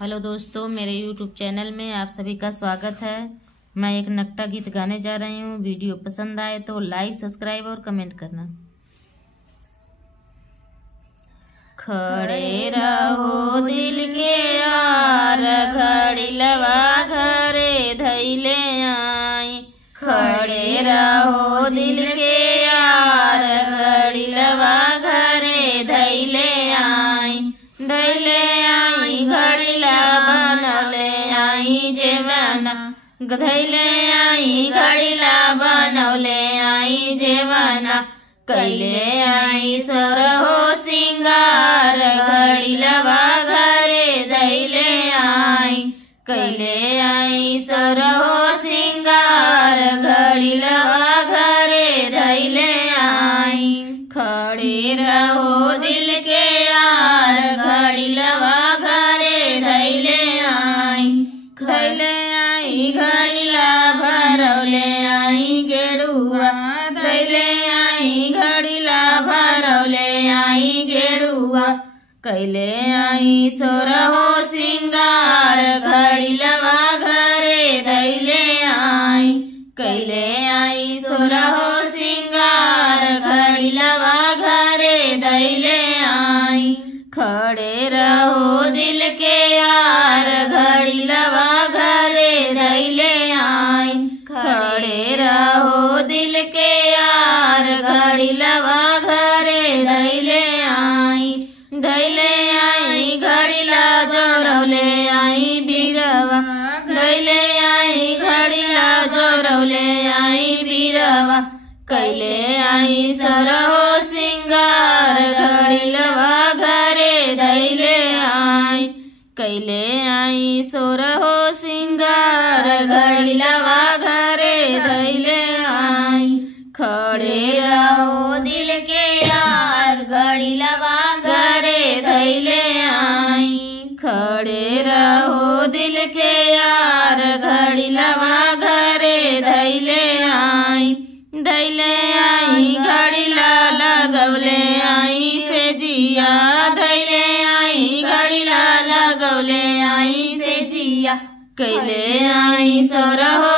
Hello दोस्तों, मेरे YouTube channel में आप सभी का स्वागत है। मैं एक नकटा गीत गाने जा रही हूँ। वीडियो पसंद आए तो लाइक, सब्सक्राइब और कमेंट करना। खड़े रहो दिल के यार, घड़ी लवा घरे धैले आई। खड़े रहो दिल के यार, घड़ी लवा घरे धैले आई। धैले आई घड़ीला बनौले आई जेवना, धैले आई घड़ीला बनौले आई जेवना। कैले आई सरहो सिंगार, घड़ीलवा घरे धैले आई। कैले आई सरहो सिंगार, घड़ीलवा घरे धैले आई। खड़े रहो दिल के यार, घड़ीलवा घरे धैले आई। धैले आई घड़ीला भरौले आई गेरुआ, धैले आई घड़ीला भरौले आई गेरुआ। कैले आई सोरहो सिंगार, घड़ीलवा घरे धैले आई। कैले आई सोरहो सिंगार, घड़ीलवा घरे धैले आई। खड़े रहो दिल के यार, घड़ीलवा घरे धैले आई। खड़े रहो दिल के यार, घड़ीलवा घरे धैले आई। धैले आई घड़ीला जोड़ौले आई बीरवा, धैले आई घड़ीला जोड़ौले आई बीरवा। कैले आई सरहो सिंगार, घड़ीलवा घरे धैले आई। कैले आई सोरहो सिंगार, घड़ीलवा घरे धैले आई। खड़े रहो दिल के यार, घड़ीलवा घरे धैले आई। खड़े रहो दिल के यार, घड़ीलवा घरे धैले आई। धैले आई घड़ीला लगौले आई से जिया, धैले आई घड़ीला लगौले आई से जिया। कैले आई सोरहो